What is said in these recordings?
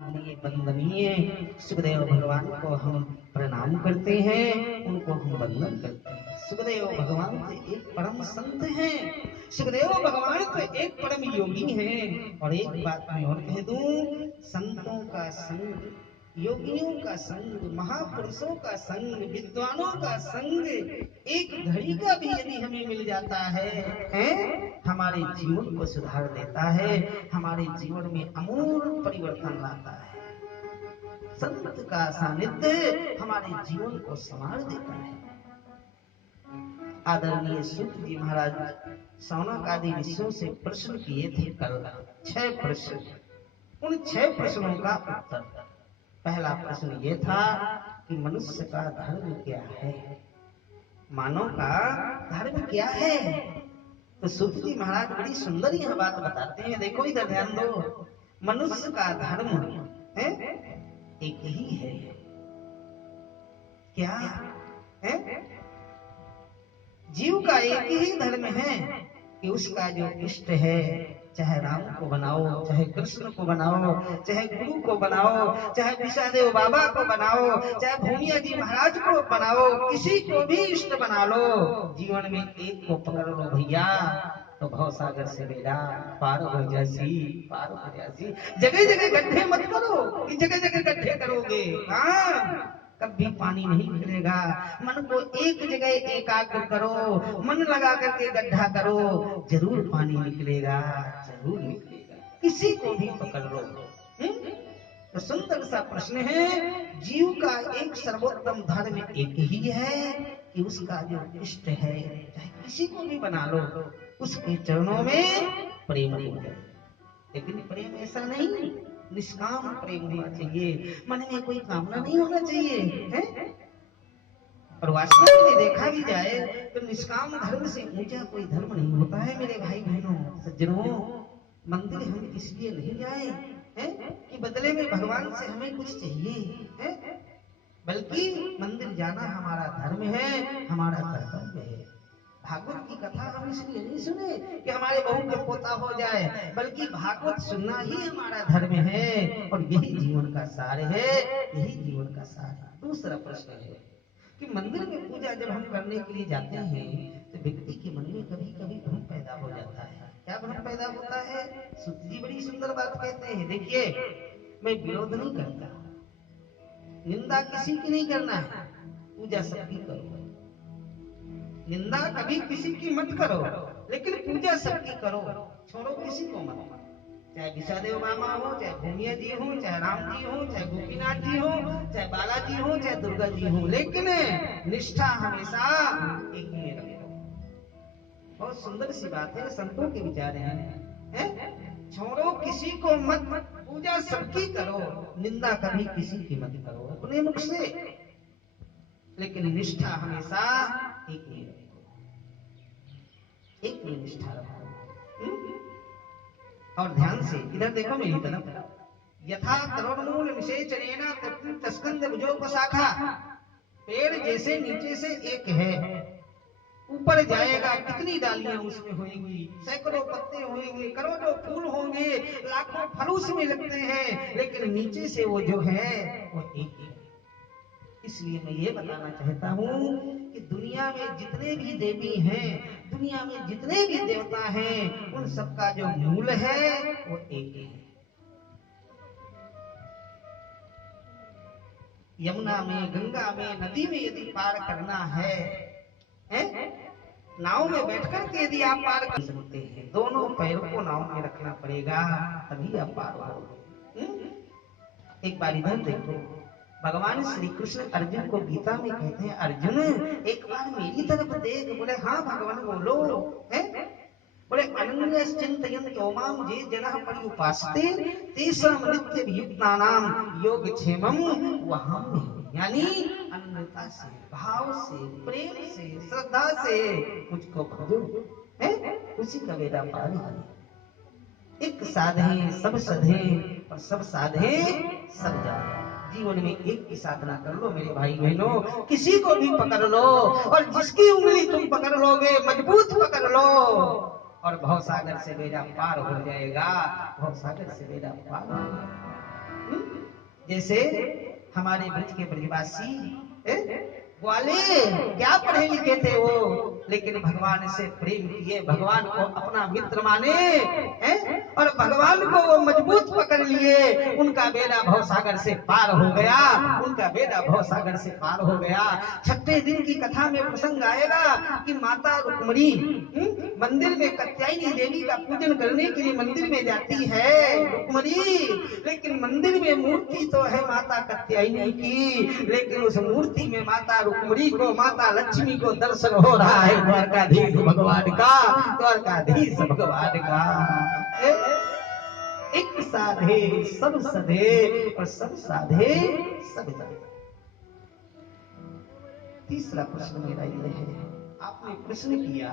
वंदनीय सुखदेव भगवान को हम प्रणाम करते हैं, उनको हम वंदन करते हैं। सुखदेव भगवान तो एक परम संत हैं, सुखदेव भगवान तो एक परम योगी हैं। और एक बात मैं और कह दूं, संतों का संग, योगियों का संग, महापुरुषों का संग, विद्वानों का संग एक घड़ी का भी यदि हमें मिल जाता है, हमारे जीवन को सुधार देता है, हमारे जीवन में अमूल परिवर्तन लाता है। संत का सानिध्य हमारे जीवन को संवार देता है। आदरणीय सूत जी महाराज शौनक आदि ऋषियों से प्रश्न किए थे कल, 6 प्रश्न। उन 6 प्रश्नों का उत्तर, पहला प्रश्न ये था कि मनुष्य का धर्म क्या है, मानव का धर्म क्या है। तो सूत जी महाराज बड़ी सुंदर यह बात बताते हैं, देखो इधर ध्यान दो। मनुष्य का धर्म है एक ही है, क्या है? जीव का एक ही धर्म है कि उसका जो इष्ट है, चाहे राम को बनाओ, चाहे कृष्ण को बनाओ, चाहे गुरु को बनाओ, चाहे विषादेव बाबा को बनाओ, चाहे भूमिया जी महाराज को बनाओ, किसी को भी इष्ट बना लो, जीवन में एक को पकड़ लो भैया तो भव सागर से बेड़ा पार हो जासी, पार हो जासी। जगह जगह गड्ढे मत करो कि जगह जगह गड्ढे करोगे, हाँ कभी पानी नहीं निकलेगा। मन को एक जगह एकाग्र करो, मन लगा करके गड्ढा करो, जरूर पानी निकलेगा, जरूर निकलेगा। किसी को भी पकड़ लो। तो सुंदर सा प्रश्न है, जीव का एक सर्वोत्तम धर्म एक ही है कि उसका जो इष्ट है, चाहे किसी को भी बना लो, उसके चरणों में प्रेम हो जाए। लेकिन प्रेम ऐसा नहीं, निष्काम प्रेम होना चाहिए, मन में कोई कामना नहीं होना चाहिए, है? और वास्तव में देखा भी जाए तो निष्काम धर्म से ऊंचा कोई धर्म नहीं होता है। मेरे भाई बहनों सज्जनों, मंदिर हम इसलिए नहीं जाए हैं कि बदले में भगवान से हमें कुछ चाहिए, है? बल्कि मंदिर जाना हमारा धर्म है, हमारा कर्तव्य है। भागवत की कथा हम इसलिए नहीं सुने कि हमारे बहू के पोता हो जाए, बल्कि भागवत सुनना ही हमारा धर्म है और यही जीवन का सार है, यही जीवन का सार। दूसरा प्रश्न है कि मंदिर में पूजा जब हम करने के लिए जाते हैं तो व्यक्ति के मन में कभी कभी भ्रम पैदा हो जाता है। क्या भ्रम पैदा होता है? सूत जी बड़ी सुंदर बात कहते हैं, देखिए मैं विरोध नहीं करता, निंदा किसी की नहीं करना है, पूजा सबकी करो, निंदा कभी किसी की मत करो, लेकिन पूजा सबकी करो, छोड़ो किसी को मत। चाहे विषादेव मामा हो, चाहे भूमिया जी हो, चाहे राम जी हो, चाहे गोपीनाथ जी हो, चाहे बालाजी हो, चाहे दुर्गा जी हो, लेकिन निष्ठा हमेशा एक में रखो। बहुत सुंदर सी बात है, संतों के विचार हैं, छोड़ो किसी को मत, पूजा सबकी करो, निंदा कभी किसी की मत करो अपने मुख से, लेकिन निष्ठा हमेशा एक में रखो, एक में निष्ठा रखो। और ध्यान से इधर देखो मेरी तरफ, यथा तरुणमूल निषेचनेन तस्कंद भुजोपशाखा, पेड़ जैसे नीचे से एक है, ऊपर जाएगा कितनी डालियां उसमें होंगी, सैकड़ों पत्ते होंगे, करोड़ों फूल होंगे, लाखों फल उसमें लगते हैं, लेकिन नीचे से वो जो है वो एक है। इसलिए मैं ये बताना चाहता हूं कि दुनिया में जितने भी देवी हैं, दुनिया में जितने भी देवता हैं, उन सबका जो मूल है वो एक है। यमुना में, गंगा में, नदी में यदि पार करना है, नाव में बैठकर के यदि आप पार कर सकते हैं, दोनों पैरों को नाव में रखना पड़ेगा, तभी आप पार होगे। एक बार इधर देखो, भगवान श्री कृष्ण अर्जुन को गीता में कहते हैं, अर्जुन एक बार मेरी तरफ देख। बोले हाँ भगवान बोलो, है? बोले अनन्यश्चिन्तयन्तो मां ये जनाः पर्युपासते तेषां नित्यभियुक्तानां योगक्षेमं वहाम्यहम्। यानी अनन्यता से, भाव से, प्रेम से, श्रद्धा से मुझको भजो, है? उसी का बेड़ा पार है। एक साधे सब सधे और सब साधे सब जाने। जीवन में एक की साधना कर लो मेरे भाई बहनों, किसी को भी पकड़ लो और जिसकी उंगली तुम पकड़ लोगे मजबूत पकड़ लो और भवसागर से बेड़ा पार हो जाएगा, भवसागर से बेड़ा पार हो जाएगा। जैसे हमारे ब्रज के ब्रजवासी वाले क्या पढ़े लिखे थे वो, लेकिन भगवान से प्रेम किए, भगवान को अपना मित्र माने और भगवान को वो मजबूत पकड़ लिए। उनका बेड़ा भवसागर से पार हो गया, उनका बेड़ा भवसागर से पार हो गया। छठे दिन की कथा में प्रसंग आएगा कि माता रुक्मिणी मंदिर में कात्यायनी देवी का पूजन करने के लिए मंदिर में जाती है रुक्मिणी, लेकिन मंदिर में मूर्ति तो है माता कात्यायनी की, लेकिन उस मूर्ति में माता रुक्मिणी को, माता लक्ष्मी को दर्शन हो रहा है द्वारकाधीश भगवान का, द्वारकाधीश भगवान का। एक साधे सब सधे और सब साधे सब जाने। तीसरा प्रश्न मेरा ये है, आपने प्रश्न किया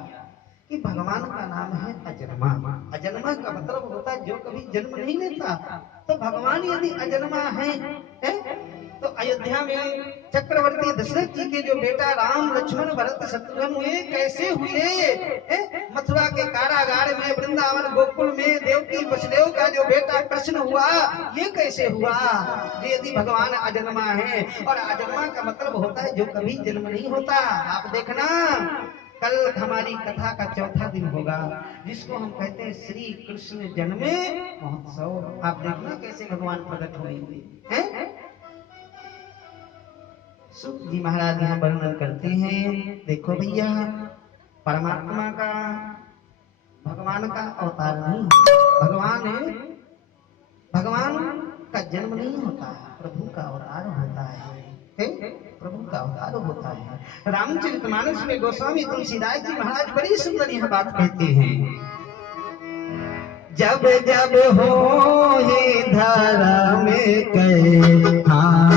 कि भगवान का नाम है अजन्मा। अजन्मा का मतलब होता है जो कभी जन्म नहीं लेता। तो भगवान यदि अजन्मा है तो अयोध्या में चक्रवर्ती दशरथ जी के जो बेटा राम लक्ष्मण भरत शत्रुघ्न हुए कैसे हुए? मथुरा के कारागार में, वृंदावन गोकुल में देवकी वसुदेव का जो बेटा कृष्ण हुआ, ये कैसे हुआ? यदि भगवान अजन्मा है, और अजन्मा का मतलब होता है जो कभी जन्म नहीं होता। आप देखना कल हमारी कथा का चौथा दिन होगा, जिसको हम कहते हैं श्री कृष्ण जन्मे महोत्सव। आप देखना कैसे भगवान प्रकट होंगे। सुख जी महाराज यहाँ वर्णन करते हैं, देखो भैया परमात्मा का, भगवान का अवतार नहीं, भगवान का जन्म नहीं होता है, प्रभु का अवतार होता है, प्रभु का अवतार होता है। रामचरितमानस में गोस्वामी तुलसीदास जी महाराज बड़ी सुंदर यह बात कहते हैं, जब जब हो ही धर्म के हानि